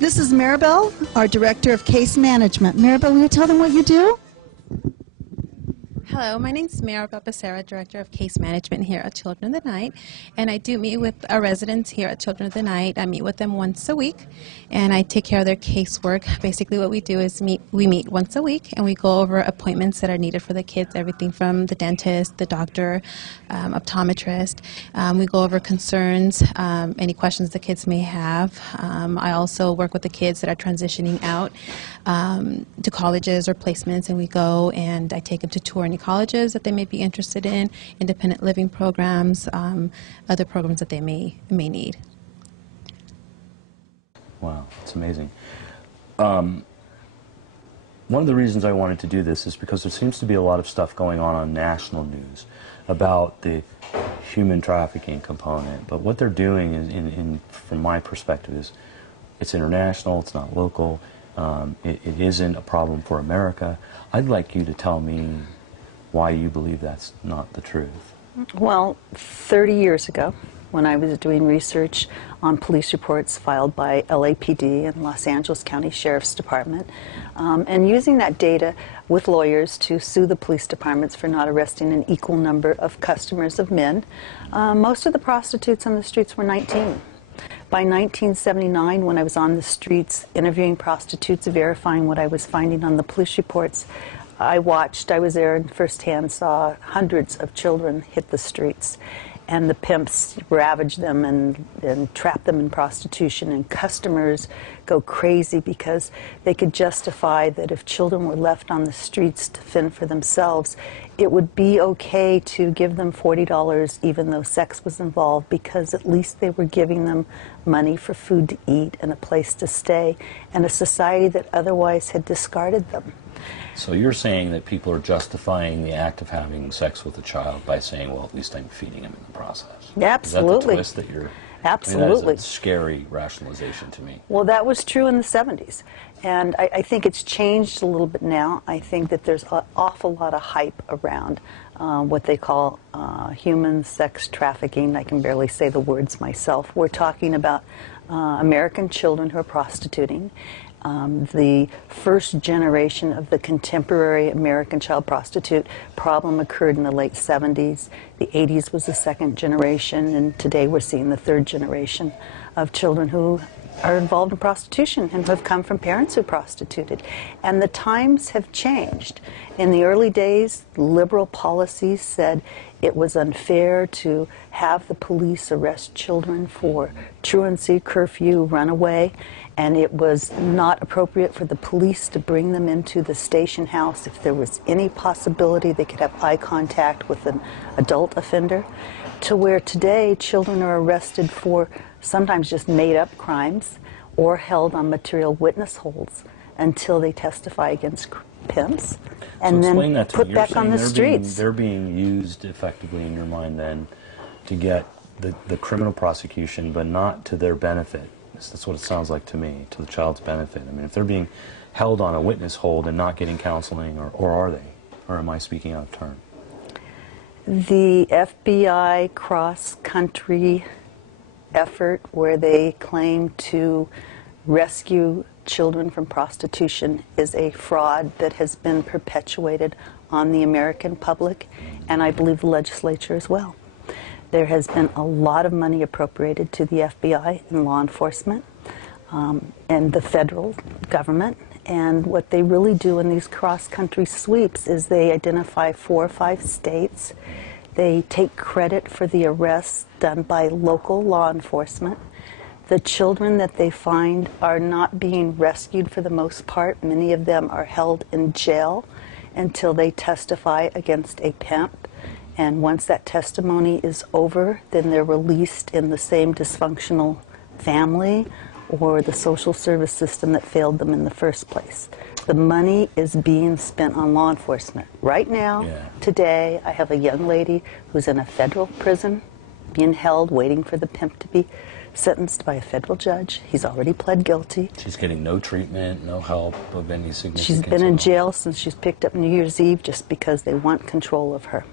This is Maribel, our Director of Case Management. Maribel, will you tell them what you do? Hello, my name is Maribel Becerra, Director of Case Management here at Children of the Night, and I do meet with our residents here at Children of the Night. I meet with them once a week, and I take care of their casework. Basically what we do is we meet once a week, and we go over appointments that are needed for the kids, everything from the dentist, the doctor, optometrist. We go over concerns, any questions the kids may have. I also work with the kids that are transitioning out to colleges or placements, and we go and I take them to tour any colleges that they may be interested in, independent living programs, other programs that they may need. Wow, that's amazing. One of the reasons I wanted to do this is because there seems to be a lot of stuff going on national news about the human trafficking component, but what they're doing is, from my perspective, is it's international, it's not local, it isn't a problem for America. I'd like you to tell me why you believe that's not the truth. Well, 30 years ago, when I was doing research on police reports filed by LAPD and Los Angeles County Sheriff's Department, and using that data with lawyers to sue the police departments for not arresting an equal number of customers of men, most of the prostitutes on the streets were 19. By 1979, when I was on the streets interviewing prostitutes, verifying what I was finding on the police reports, I was there and firsthand saw hundreds of children hit the streets, and the pimps ravage them and trap them in prostitution, and customers go crazy because they could justify that if children were left on the streets to fend for themselves, it would be okay to give them $40 even though sex was involved, because at least they were giving them money for food to eat and a place to stay, and a society that otherwise had discarded them. So you're saying that people are justifying the act of having sex with a child by saying, well, at least I'm feeding him in the process. Absolutely. Is that the twist that you're... Absolutely. I mean, that is a scary rationalization to me. Well, that was true in the 70s. And I think it's changed a little bit now. I think that there's an awful lot of hype around what they call human sex trafficking. I can barely say the words myself. We're talking about American children who are prostituting. The first generation of the contemporary American child prostitute problem occurred in the late 70s. The 80s was the second generation, and today we're seeing the third generation of children who are involved in prostitution and who have come from parents who prostituted. And the times have changed. In the early days, liberal policies said it was unfair to have the police arrest children for truancy, curfew, runaway, and it was not appropriate for the police to bring them into the station house if there was any possibility they could have eye contact with an adult offender, to where today children are arrested for sometimes just made-up crimes or held on material witness holds until they testify against pimps and then put back on the streets. They're being used effectively in your mind then to get the criminal prosecution, but not to their benefit. That's what it sounds like to me, to the child's benefit. I mean, if they're being held on a witness hold and not getting counseling, or are they? Or am I speaking out of turn? The FBI cross-country effort where they claim to rescue children from prostitution is a fraud that has been perpetuated on the American public, and I believe the legislature as well. There has been a lot of money appropriated to the FBI and law enforcement and the federal government, and what they really do in these cross-country sweeps is they identify 4 or 5 states. They take credit for the arrests done by local law enforcement. The children that they find are not being rescued for the most part. Many of them are held in jail until they testify against a pimp. And once that testimony is over, then they're released in the same dysfunctional family or the social service system that failed them in the first place. The money is being spent on law enforcement. Right now, today, I have a young lady who's in a federal prison, being held, waiting for the pimp to be sentenced by a federal judge. He's already pled guilty. She's getting no treatment, no help of any significance. She's been in jail since she's picked up New Year's Eve just because they want control of her.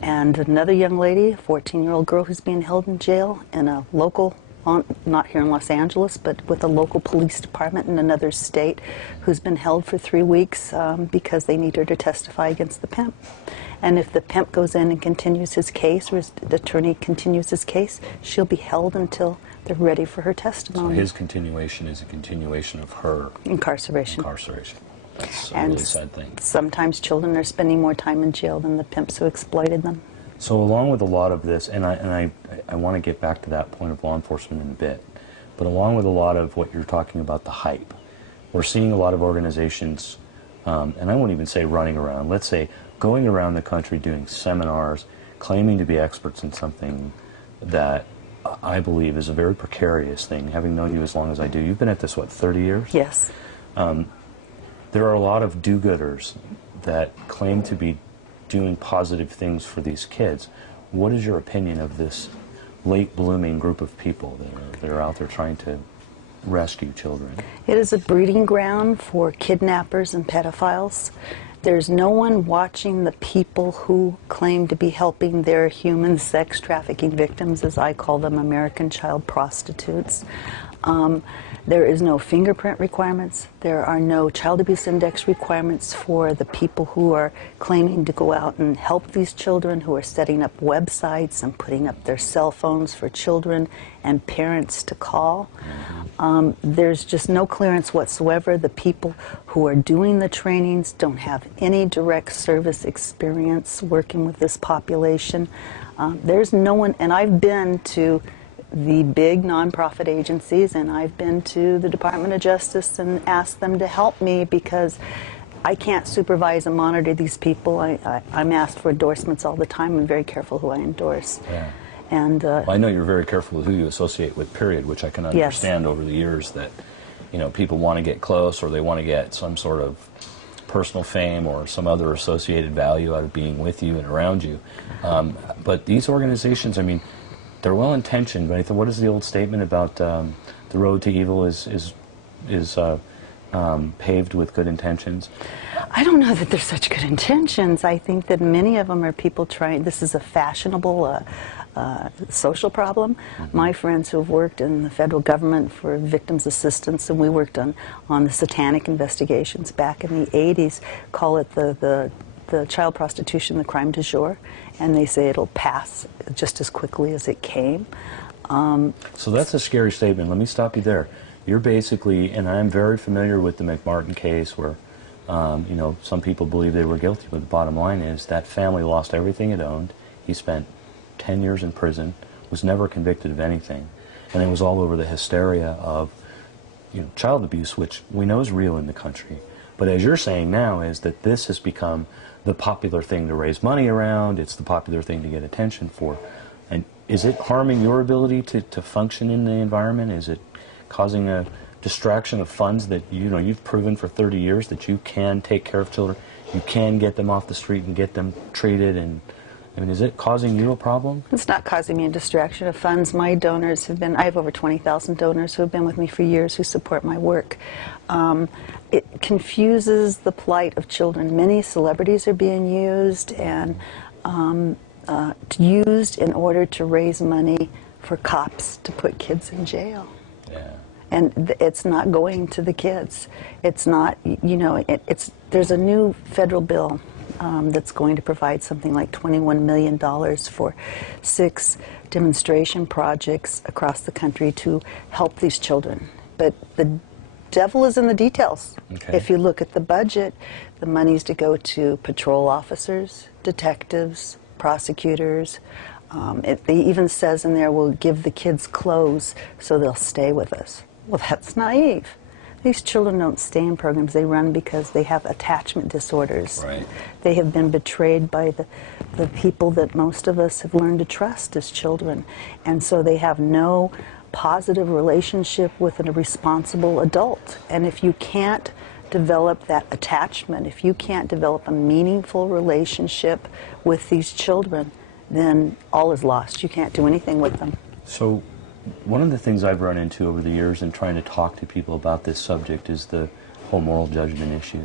And another young lady, a 14-year-old girl who's being held in jail in a local not here in Los Angeles, but with a local police department in another state, who's been held for 3 weeks because they need her to testify against the pimp. And if the pimp goes in and continues his case, or his attorney continues his case, she'll be held until they're ready for her testimony. So his continuation is a continuation of her incarceration. That's a And really sad thing. sometimes children are spending more time in jail than the pimps who exploited them. So along with a lot of this, and I want to get back to that point of law enforcement in a bit, but along with a lot of what you're talking about, the hype, we're seeing a lot of organizations, and I won't even say running around, let's say going around the country doing seminars, claiming to be experts in something that I believe is a very precarious thing, having known you as long as I do. You've been at this, what, 30 years? Yes. There are a lot of do-gooders that claim to be doing positive things for these kids. What is your opinion of this late-blooming group of people that are out there trying to rescue children? It is a breeding ground for kidnappers and pedophiles. There's no one watching the people who claim to be helping their human sex trafficking victims, as I call them, American child prostitutes. There is no fingerprint requirements. There are no child abuse index requirements for the people who are claiming to go out and help these children, who are setting up websites and putting up their cell phones for children and parents to call. There's just no clearance whatsoever. The people who are doing the trainings don't have any direct service experience working with this population. There's no one, and I've been to the big nonprofit agencies, and I've been to the Department of Justice and asked them to help me, because I can't supervise and monitor these people. I'm asked for endorsements all the time. I'm very careful who I endorse. Yeah. And well, I know you're very careful with who you associate with, period, which I can understand over the years that, you know, people want to get close, or they want to get some sort of personal fame or some other associated value out of being with you and around you. But these organizations, I mean, they're well-intentioned, but what is the old statement about the road to evil is paved with good intentions? I don't know that they're such good intentions. I think that many of them are people trying, this is a fashionable social problem. My friends who have worked in the federal government for victims assistance, and we worked on the satanic investigations back in the 80s, call it the child prostitution, the crime du jour, and they say it'll pass just as quickly as it came. So that's a scary statement. Let me stop you there. You're basically, and I'm very familiar with the McMartin case where, you know, some people believe they were guilty, but the bottom line is that family lost everything it owned. He spent 10 years in prison, was never convicted of anything, and it was all over the hysteria of, you know, child abuse, which we know is real in the country. But as you're saying now, is that this has become the popular thing to raise money around, it's the popular thing to get attention for. And is it harming your ability to function in the environment? Is it causing a distraction of funds that, you know, you've proven for 30 years that you can take care of children, you can get them off the street and get them treated, and I mean, is it causing you a problem? It's not causing me a distraction of funds. My donors have been, I have over 20,000 donors who have been with me for years who support my work. It confuses the plight of children. Many celebrities are being used and used in order to raise money for cops to put kids in jail. Yeah. And it's not going to the kids. It's not, you know, there's a new federal bill that's going to provide something like $21 million for 6 demonstration projects across the country to help these children. But the devil is in the details. Okay. If you look at the budget, the money's to go to patrol officers, detectives, prosecutors. It even says in there, we'll give the kids clothes so they'll stay with us. Well, that's naive. These children don't stay in programs. They run because they have attachment disorders. Right. They have been betrayed by the people that most of us have learned to trust as children. And so they have no positive relationship with a responsible adult. And if you can't develop that attachment, if you can't develop a meaningful relationship with these children, then all is lost. You can't do anything with them. So one of the things I've run into over the years in trying to talk to people about this subject is the whole moral judgment issue.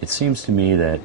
It seems to me that